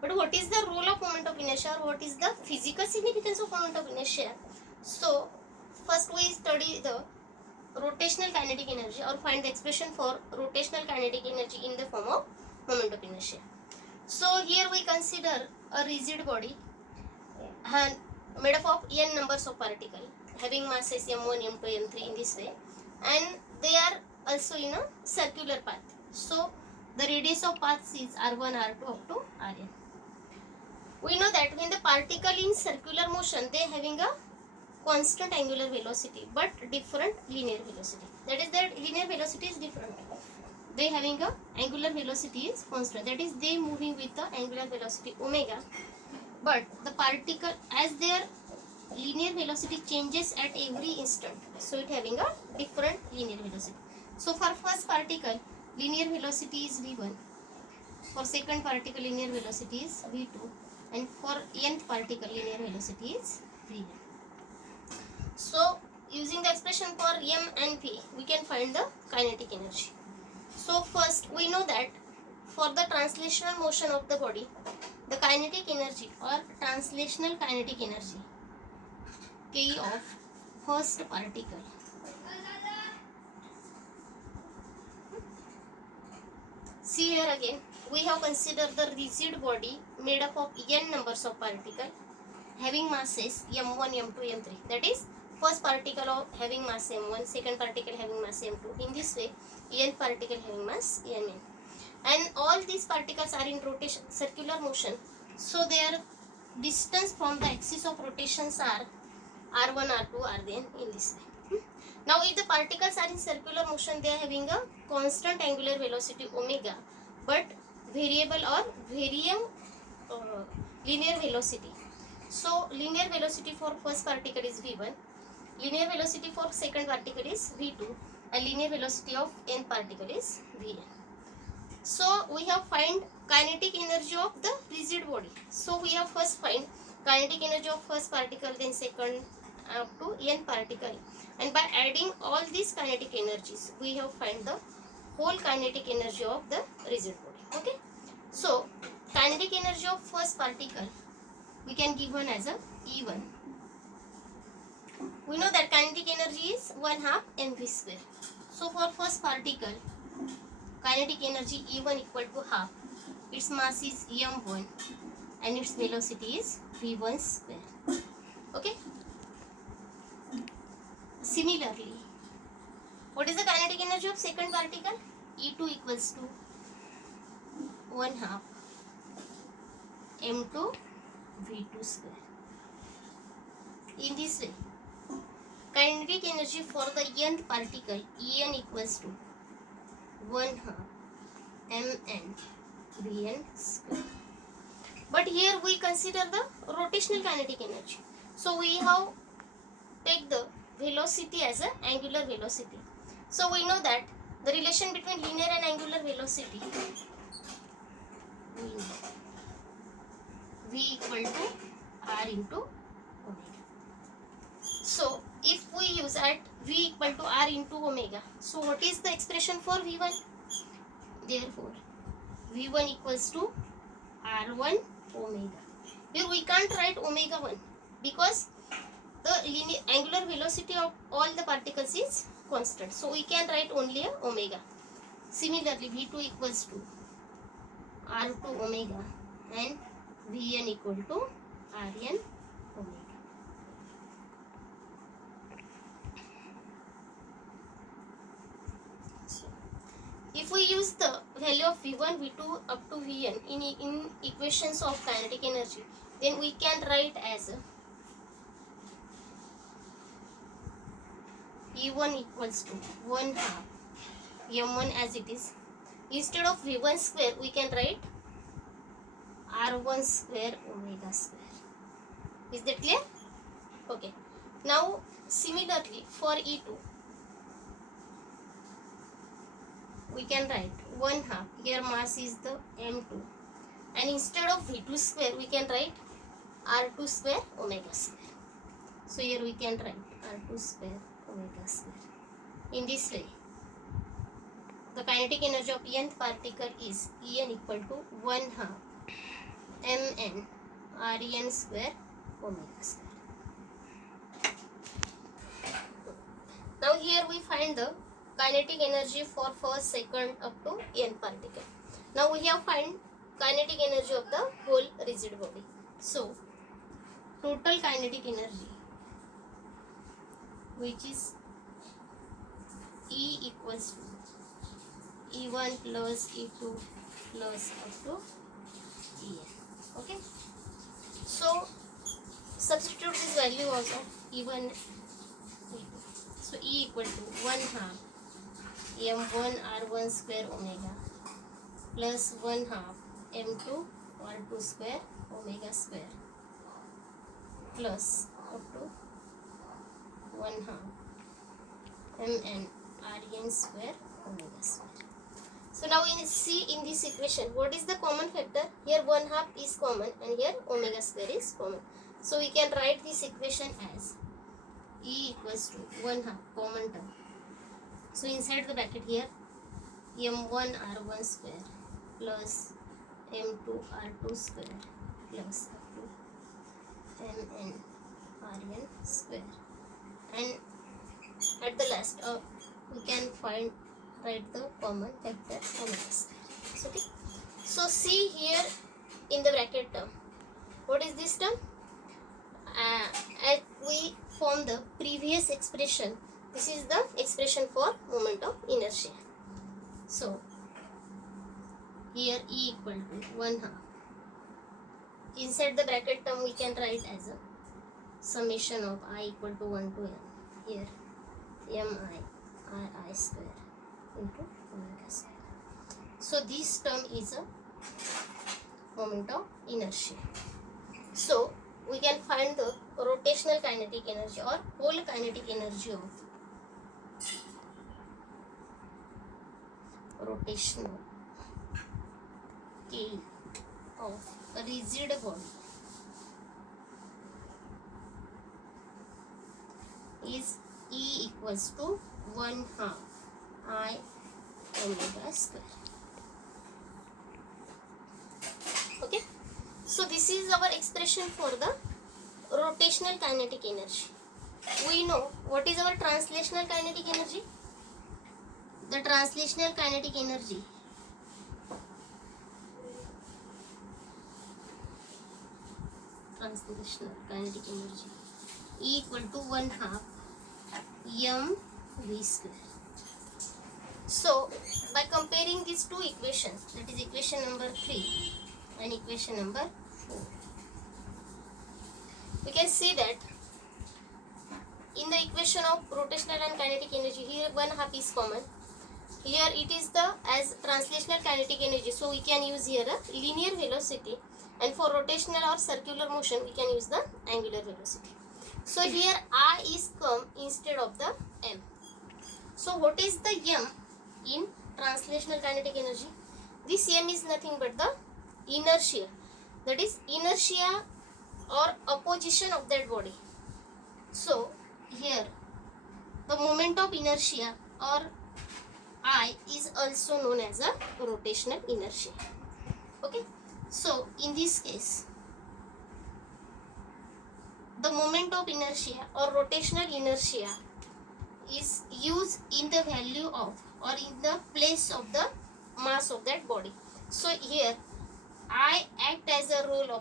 But what is the role of moment of inertia, or what is the physical significance of moment of inertia? So first we study the rotational kinetic energy, or find the expression for rotational kinetic energy in the form of moment of inertia. So here we consider a rigid body and made up of n numbers of particles having masses m1, m2, m3 in this way, and they are also in a circular path. So the radius of paths is r1, r2 up to rn. We know that when the particle in circular motion, they having a constant angular velocity but different linear velocity. That is, that linear velocity is different. They having a angular velocity is constant. That is, they moving with the angular velocity omega. But the particle, as their linear velocity changes at every instant, so it having a different linear velocity. So for first particle, linear velocity is v1. For second particle, linear velocity is v2, and for nth particle, linear velocity is vn. So using the expression for m and v, we can find the kinetic energy. So first we know that for the translational motion of the body, the kinetic energy or translational kinetic energy K of first particle, see here again we have considered the rigid body made up of n numbers of particles having masses m1, m2, m3. That is, first particle of having mass m1, second particle having mass m2. In this way, n particle having mass mn, and all these particles are in rotation, circular motion. So their distance from the axis of rotations are r1, r2, rn in this way. Now, if the particles are in circular motion, they are having a constant angular velocity omega, but variable or varying linear velocity. So linear velocity for first particle is v1, linear velocity for second particle is v2, and linear velocity of n particle is vn. So we have find kinetic energy of the rigid body. So we have first find kinetic energy of first particle, then second up to n particle, and by adding all these kinetic energies, we have find the whole kinetic energy of the rigid body. Okay. So kinetic energy of first particle we can give one as a E1. We know that kinetic energy is 1/2 mv square. So for first particle, kinetic energy E1 equal to half. Its mass is m1 and its velocity is v1 square. Okay. Similarly, what is the kinetic energy of second particle? E2 equals to 1/2 m2 v2 square. In this way, kinetic energy for the nth particle En equals to 1/2 mn vn square. But here we consider the rotational kinetic energy. So we have take the velocity as an angular velocity. So we know that the relation between linear and angular velocity, v equal to r into omega. So if we use at v equal to r into omega, so what is the expression for v1? Therefore v1 equals to r1 omega. Here we can't write omega 1 because the angular velocity of all the particles is constant. So we can write only a omega. Similarly, v2 equals to r2 omega and vn equal to rn omega. So, if we use the value of v1, v2 up to vn in equations of kinetic energy, then we can write as E1 equals to 1/2 m1 as it is. Instead of v1 square, we can write r1 square omega square. Is that clear? Okay. Now similarly for E2, we can write 1/2. Here mass is the m2, and instead of v2 square, we can write r2 square omega square. So here we can write r2 square omega square. In this way, the kinetic energy of nth particle is En equal to 1/2 mn Rn square omega square. Now here we find the kinetic energy for first, second up to n particle. Now we have find kinetic energy of the whole rigid body. So total kinetic energy, which is E equals to E1 plus E2 plus up to En. Okay. So substitute this value also E1, E2. So E equal to 1/2 m1 r1 square omega plus 1/2 m2 r2 square omega square plus up to 1/2 mn Rn square omega square. So now see in this equation what is the common factor. Here 1/2 is common and here omega square is common. So we can write this equation as E equals to 1/2 common term. So inside the bracket here m1 r1 square plus m2 r2 square plus up to mn Rn square, and at the last we can write the common factor omega square. Okay. So see here in the bracket term, what is this term? As we form the previous expression, this is the expression for moment of inertia. So here E equal to 1/2. Inside the bracket term we can write as a summation of I equal to 1 to n. Here mi Ri square into omega square. So this term is a moment of inertia. So we can find the rotational kinetic energy or whole kinetic energy of rotational K of a rigid body is E equals to 1/2 I omega square. Okay. So this is our expression for the rotational kinetic energy. We know what is our translational kinetic energy. The translational kinetic energy E equal to 1/2 m v square. So by comparing these two equations, that is equation number 3 and equation number 4, we can see that in the equation of rotational and kinetic energy, here 1/2 is common. Here it is the as translational kinetic energy, so we can use here a linear velocity, and for rotational or circular motion we can use the angular velocity. So here I is come instead of the m. So what is the m in translational kinetic energy? This m is nothing but the inertia, that is inertia or opposition of that body. So here the moment of inertia or I is also known as a rotational inertia. Okay. So in this case, the moment of inertia or rotational inertia is used in the value of or in the place of the mass of that body. So here I act as a role of